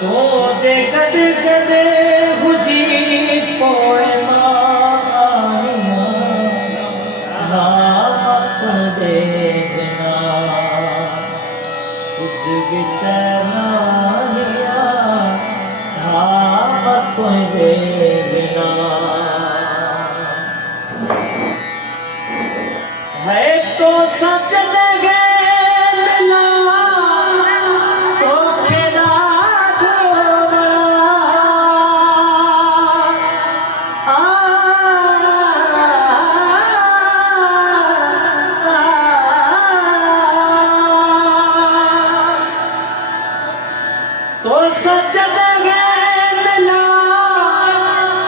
तो जे गड गडे हुजी पोए माया नाम तुझे बिना कुछ भी तेरा लिया नाम तुझे बिना है तो सजन तो सजन मिला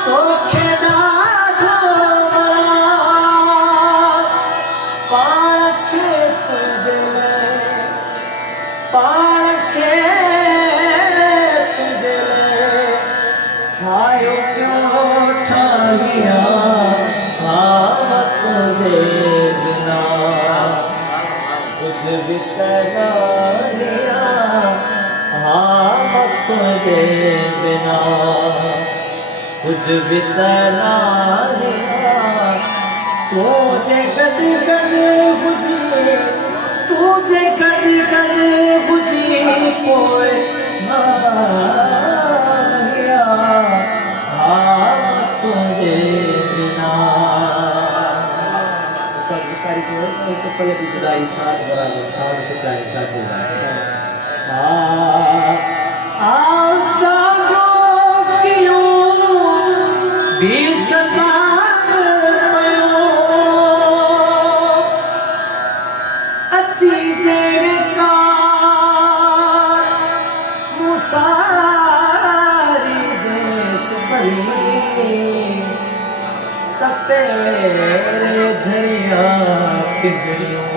तो खेड़ा पाखे तुझे ठायो क्यों ठाहिया तुझे बिना कुछ भी तेरा लिया तुझे बिना कुछ भी तेरा लिया तुझे गड गड हुजी तुझे गड गड हुजी पोए माया तुझे बिना उस्ताद बुखारी की एक पल की जुदाई साथ जरा साथ से प्यार साथ जाते मुसारी देश तेरे धरिया पिघड़ियों